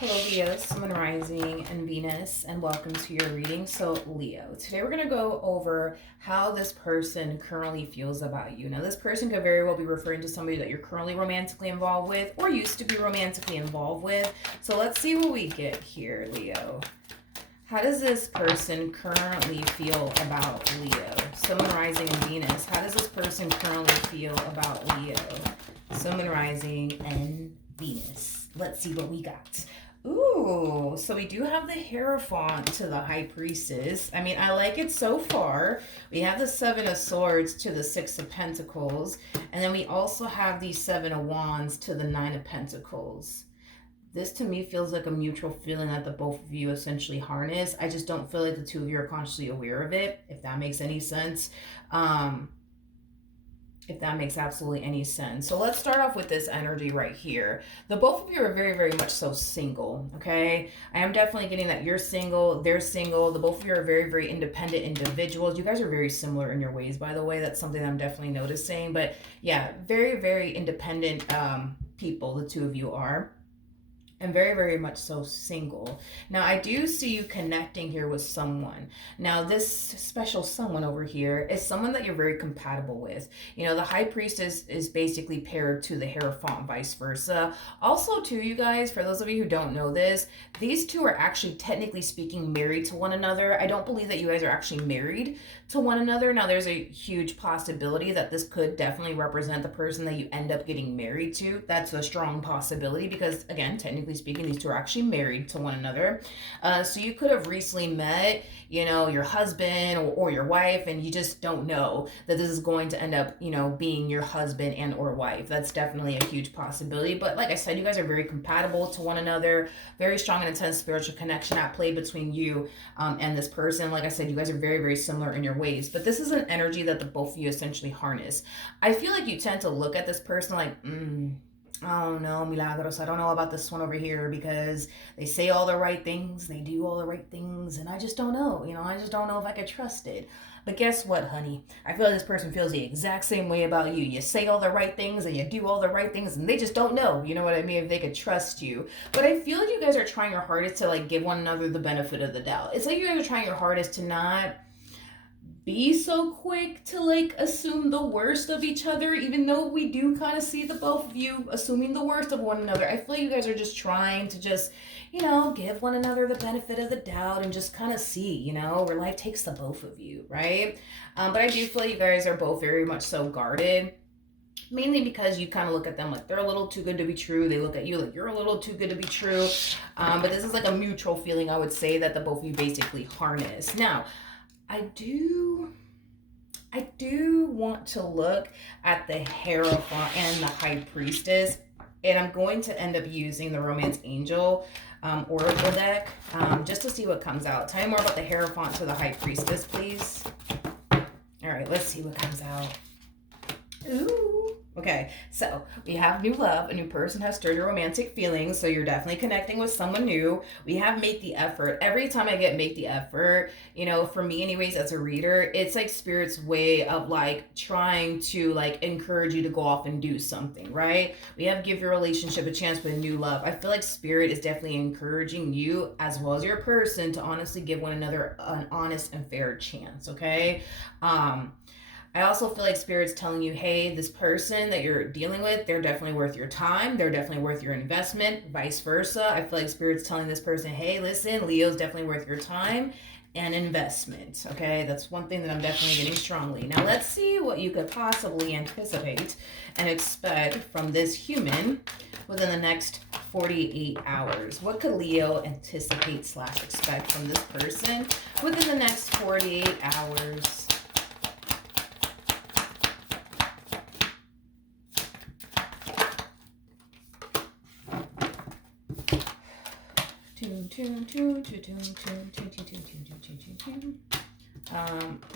Hello, Leo, Sun, Rising, and Venus, and welcome to your reading. So, Leo, today we're going to go over how this person currently feels about you. Now, this person could very well be referring to somebody that you're currently romantically involved with or used to be romantically involved with. So, let's see what we get here, Leo. How does this person currently feel about Leo? Sun, Rising, and Venus. How does this person currently feel about Leo? Sun, Rising, and Venus. Let's see what we got. Ooh, so we do have the Hierophant to the High Priestess. I mean, I like it so far. We have the Seven of Swords to the Six of Pentacles. And then we also have the Seven of Wands to the Nine of Pentacles. This to me feels like a mutual feeling that the both of you essentially harness. I just don't feel like the two of you are consciously aware of it, if that makes any sense. If that makes absolutely any sense. So let's start off with this energy right here. The both of you are very, very much so single, okay? I am definitely getting that you're single, they're single. The both of you are very, very independent individuals. You guys are very similar in your ways, by the way. That's something I'm definitely noticing. But yeah, very, very independent people, the two of you are. And very, very much so single. Now, I do see you connecting here with someone. Now, this special someone over here is someone that you're very compatible with. You know, the High Priestess is basically paired to the Hierophant, vice versa. Also, too, you guys, for those of you who don't know this, these two are actually technically speaking married to one another. I don't believe that you guys are actually married to one another. Now, there's a huge possibility that this could definitely represent the person that you end up getting married to. That's a strong possibility because, again, technically speaking, these two are actually married to one another. So you could have recently met, you know, your husband or your wife, and you just don't know that this is going to end up, you know, being your husband and or wife. That's definitely a huge possibility. But like I said, you guys are very compatible to one another, very strong and intense spiritual connection at play between you and this person. Like I said, you guys are very, very similar in your ways. But this is an energy that the both of you essentially harness. I feel like you tend to look at this person like, I don't know, Milagros. I don't know about this one over here because they say all the right things, they do all the right things, and I just don't know. You know, I just don't know if I could trust it. But guess what, honey? I feel like this person feels the exact same way about you. You say all the right things and you do all the right things, and they just don't know. You know what I mean? If they could trust you. But I feel like you guys are trying your hardest to like give one another the benefit of the doubt. It's like you guys are trying your hardest to not be so quick to like assume the worst of each other, even though we do kind of see the both of you assuming the worst of one another. I feel like you guys are just trying to just, you know, give one another the benefit of the doubt and just kind of see, you know, where life takes the both of you, right? But I do feel like you guys are both very much so guarded, mainly because you kind of look at them like they're a little too good to be true. They look at you like you're a little too good to be true. But this is like a mutual feeling, I would say, that the both of you basically harness. Now, I do want to look at the Hierophant and the High Priestess, and I'm going to end up using the Romance Angel Oracle deck just to see what comes out. Tell me more about the Hierophant to the High Priestess, please. All right, let's see what comes out. Ooh. Okay, so we have new love. A new person has stirred your romantic feelings, so you're definitely connecting with someone new. We have make the effort. Every time I get make the effort, you know, for me anyways, as a reader, it's like Spirit's way of like trying to like encourage you to go off and do something, right? We have give your relationship a chance with new love. I feel like Spirit is definitely encouraging you as well as your person to honestly give one another an honest and fair chance, okay? I also feel like Spirit's telling you, hey, this person that you're dealing with, they're definitely worth your time. They're definitely worth your investment, vice versa. I feel like Spirit's telling this person, hey, listen, Leo's definitely worth your time and investment. Okay, that's one thing that I'm definitely getting strongly. Now, let's see what you could possibly anticipate and expect from this human within the next 48 hours. What could Leo anticipate / expect from this person within the next 48 hours?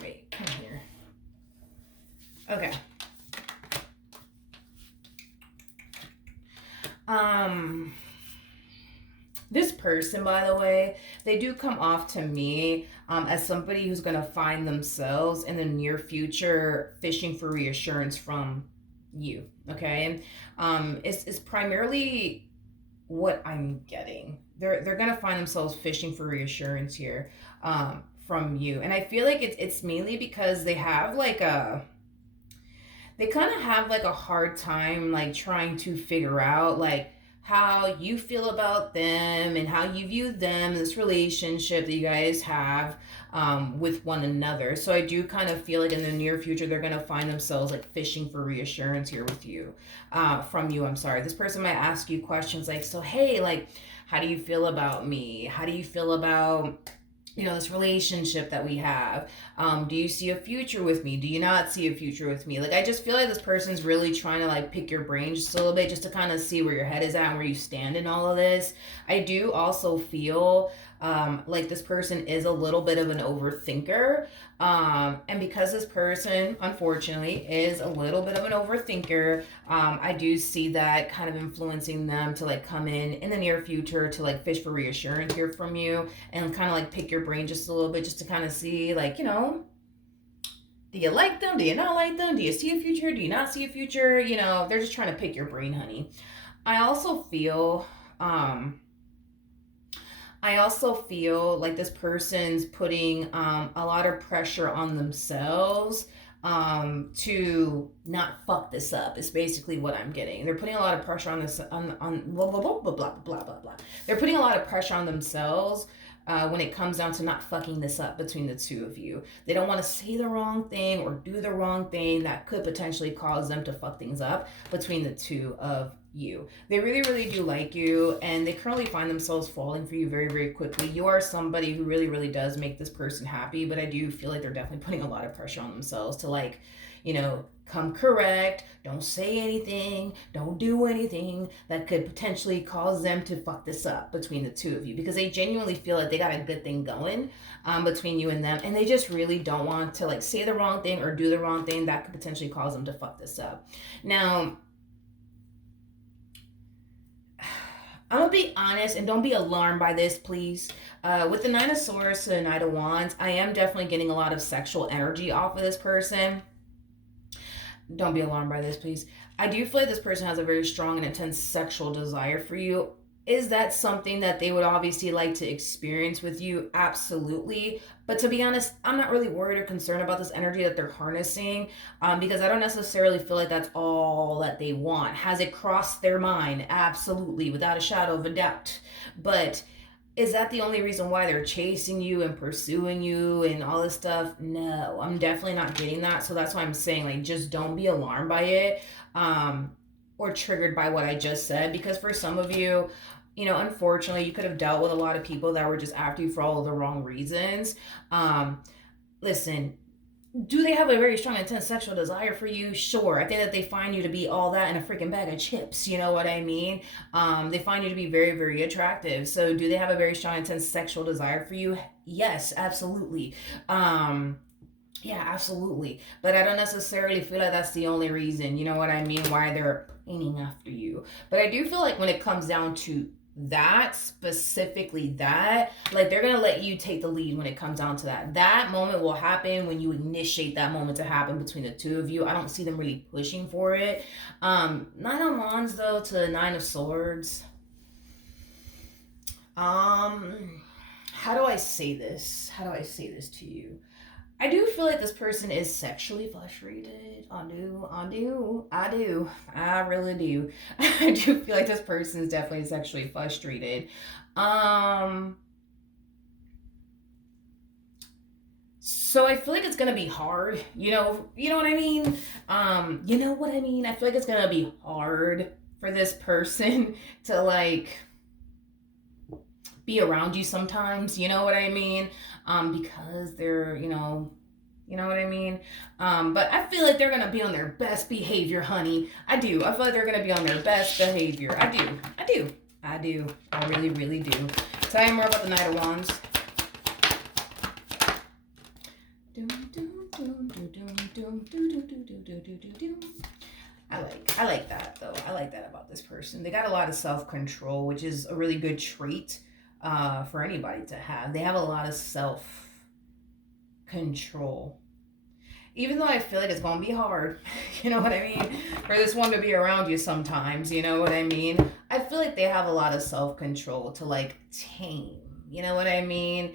Wait, come here. Okay. This person, by the way, they do come off to me as somebody who's going to find themselves in the near future fishing for reassurance from you, okay? It's primarily what I'm getting, they're gonna find themselves fishing for reassurance here, from you. And I feel like it's mainly because they kind of have like a hard time like trying to figure out like how you feel about them and how you view them, this relationship that you guys have, with one another. So I do kind of feel like in the near future they're going to find themselves like fishing for reassurance here with you, from you. I'm sorry, this person might ask you questions like, so hey, like, how do you feel about me? How do you feel about, this relationship that we have? Do you see a future with me? Do you not see a future with me? Like, I just feel like this person's really trying to like pick your brain just a little bit, just to kind of see where your head is at and where you stand in all of this. I do also feel like this person is a little bit of an overthinker. And because this person, unfortunately, is a little bit of an overthinker, I do see that kind of influencing them to like come in the near future to like fish for reassurance here from you and kind of like pick your brain just a little bit, just to kind of see like, do you like them? Do you not like them? Do you see a future? Do you not see a future? They're just trying to pick your brain, honey. I also feel like this person's putting a lot of pressure on themselves, to not fuck this up. Is basically what I'm getting. They're putting a lot of pressure on this on blah blah blah blah blah blah blah blah. They're putting a lot of pressure on themselves, when it comes down to not fucking this up between the two of you. They don't want to say the wrong thing or do the wrong thing that could potentially cause them to fuck things up between the two of you. They really, really do like you, and they currently find themselves falling for you very, very quickly. You are somebody who really, really does make this person happy, but I do feel like they're definitely putting a lot of pressure on themselves to like, come correct, don't say anything, don't do anything that could potentially cause them to fuck this up between the two of you, because they genuinely feel like they got a good thing going, between you and them, and they just really don't want to like say the wrong thing or do the wrong thing that could potentially cause them to fuck this up. Now, I'm gonna be honest, and don't be alarmed by this, please. With the Nine of Swords to the Knight of Wands, I am definitely getting a lot of sexual energy off of this person. Don't be alarmed by this, please. I do feel like this person has a very strong and intense sexual desire for you. Is that something that they would obviously like to experience with you? Absolutely. But to be honest, I'm not really worried or concerned about this energy that they're harnessing, because I don't necessarily feel like that's all that they want. Has it crossed their mind? Absolutely, without a shadow of a doubt. But is that the only reason why they're chasing you and pursuing you and all this stuff? No, I'm definitely not getting that. So that's why I'm saying, like, just don't be alarmed by it, or triggered by what I just said. Because for some of you, unfortunately, you could have dealt with a lot of people that were just after you for all of the wrong reasons. Listen, do they have a very strong, intense sexual desire for you? Sure. I think that they find you to be all that in a freaking bag of chips. You know what I mean? They find you to be very, very attractive. So, do they have a very strong, intense sexual desire for you? Yes, absolutely. Yeah, absolutely. But I don't necessarily feel like that's the only reason, you know what I mean, why they're aiming after you. But I do feel like when it comes down to that, specifically that, like, they're gonna let you take the lead when it comes down to that moment will happen when you initiate that moment to happen between the two of you. I don't see them really pushing for it. Nine of Wands though to Nine of Swords. How do I say this to you? I do feel like this person is sexually frustrated. I do. I really do. I do feel like this person is definitely sexually frustrated. So I feel like it's gonna be hard. You know what I mean? You know what I mean? I feel like it's gonna be hard for this person to like be around you sometimes, you know what I mean? Because they're, you know what I mean? But I feel like they're gonna be on their best behavior, honey. I do. I feel like they're gonna be on their best behavior. I do. I really, really do. Tell you more about the Knight of Wands. I like that though. I like that about this person. They got a lot of self-control, which is a really good trait, for anybody to have. They have a lot of self-control. Even though I feel like it's going to be hard, you know what I mean? For this one to be around you sometimes, you know what I mean? I feel like they have a lot of self-control to like tame, you know what I mean?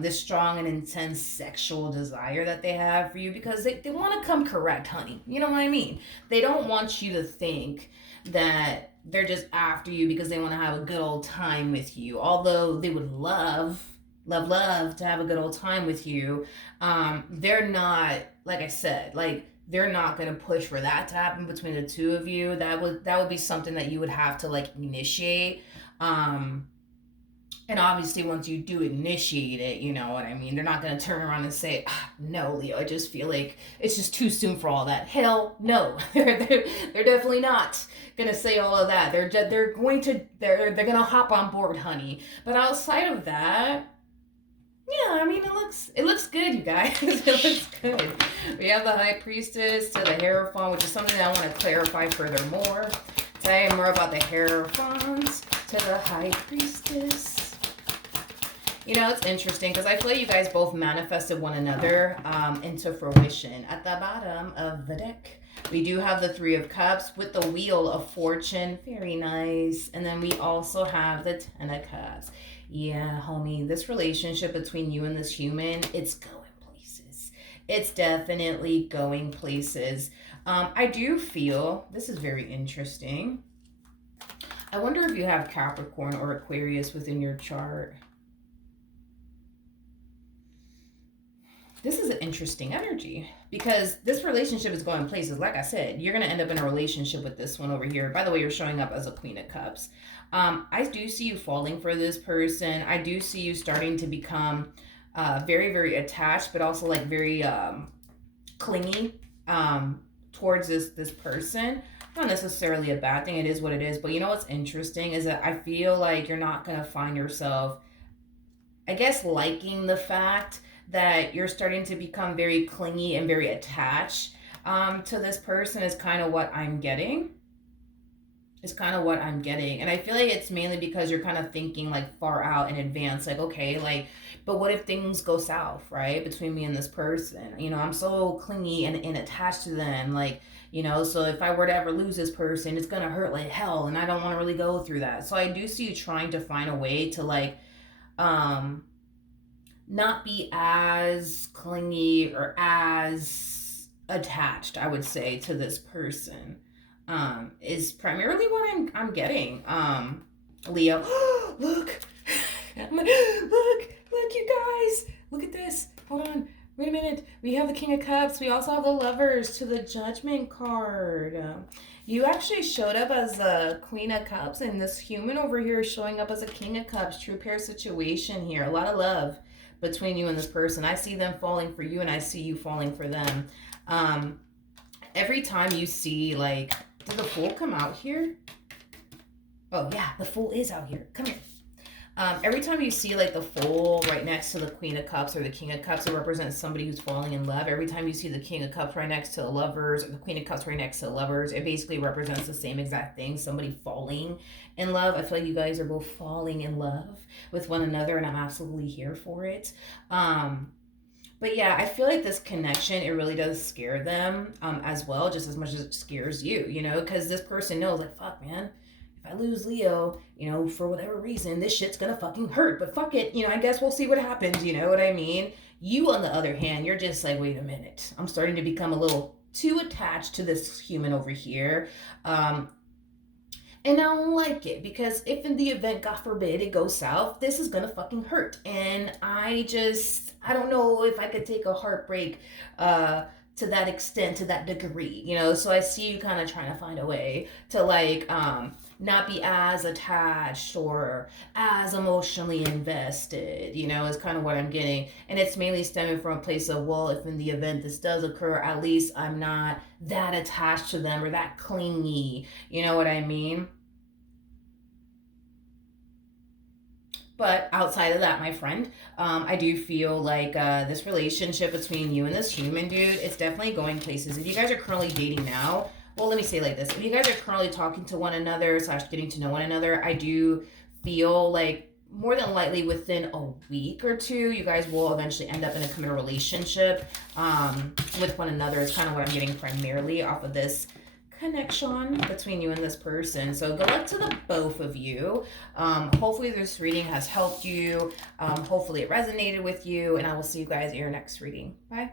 This strong and intense sexual desire that they have for you, because they want to come correct, honey. You know what I mean? They don't want you to think that they're just after you because they want to have a good old time with you. Although they would love to have a good old time with you. They're not, like I said, like they're not gonna push for that to happen between the two of you. That would be something that you would have to like initiate. Um, and obviously, once you do initiate it, you know what I mean? They're not going to turn around and say, no, Leo, I just feel like it's just too soon for all that. Hell no. They're definitely not going to say all of that. They're going to hop on board, honey. But outside of that, yeah, I mean, it looks good, you guys. It looks good. We have the High Priestess to the Hierophant, which is something that I want to clarify furthermore. Today, more about the Hierophant to the High Priestess. You know, it's interesting because I feel like you guys both manifested one another into fruition. At the bottom of the deck, we do have the Three of Cups with the Wheel of Fortune. Very nice. And then we also have the Ten of Cups. Yeah, homie, this relationship between you and this human, it's going places. It's definitely going places. I do feel, this is very interesting. I wonder if you have Capricorn or Aquarius within your chart. This is an interesting energy because this relationship is going places. Like I said, you're going to end up in a relationship with this one over here. By the way, you're showing up as a Queen of Cups. I do see you falling for this person. I do see you starting to become very, very attached, but also like very clingy towards this person. Not necessarily a bad thing. It is what it is. But you know what's interesting is that I feel like you're not going to find yourself, I guess, liking the fact that you're starting to become very clingy and very attached to this person is kind of what I'm getting. Is kind of what I'm getting. And I feel like it's mainly because you're kind of thinking like far out in advance, like, okay, like, but what if things go south, right? Between me and this person, you know, I'm so clingy and attached to them. Like, you know, so if I were to ever lose this person, it's going to hurt like hell. And I don't want to really go through that. So I do see you trying to find a way to like, not be as clingy or as attached, I would say, to this person. Is primarily what I'm getting. Leo. Look, look, you guys. Look at this. Hold on. Wait a minute. We have the King of Cups. We also have the Lovers to the Judgment card. You actually showed up as a Queen of Cups, and this human over here is showing up as a King of Cups. True pair situation here. A lot of love between you and this person. I see them falling for you, and I see you falling for them. Every time you see, like, did the Fool come out here? Oh, yeah, the Fool is out here. Come here. Every time you see, like, the Fool right next to the Queen of Cups or the King of Cups, it represents somebody who's falling in love. Every time you see the King of Cups right next to the Lovers or the Queen of Cups right next to the Lovers, it basically represents the same exact thing, somebody falling in love. I feel like you guys are both falling in love with one another, and I'm absolutely here for it. But yeah, I feel like this connection, it really does scare them as well, just as much as it scares you, you know, because this person knows, like, fuck, man, if I lose Leo, you know, for whatever reason, this shit's gonna fucking hurt, but fuck it, you know, I guess we'll see what happens, you know what I mean? You, on the other hand, you're just like, wait a minute, I'm starting to become a little too attached to this human over here. And I don't like it because if in the event, God forbid, it goes south, this is gonna fucking hurt. And I don't know if I could take a heartbreak to that extent, to that degree, you know? So I see you kind of trying to find a way to like not be as attached or as emotionally invested, you know, is kind of what I'm getting. And it's mainly stemming from a place of, well, if in the event this does occur, at least I'm not that attached to them or that clingy, you know what I mean? But outside of that, my friend, I do feel like this relationship between you and this human dude, it's definitely going places. If you guys are currently dating now, well, let me say it like this. If you guys are currently talking to one another / getting to know one another, I do feel like more than likely within a week or two, you guys will eventually end up in a committed relationship with one another. It's kind of what I'm getting primarily off of this connection between you and this person. So good luck to the both of you. Hopefully this reading has helped you. Hopefully it resonated with you, and I will see you guys in your next reading. Bye.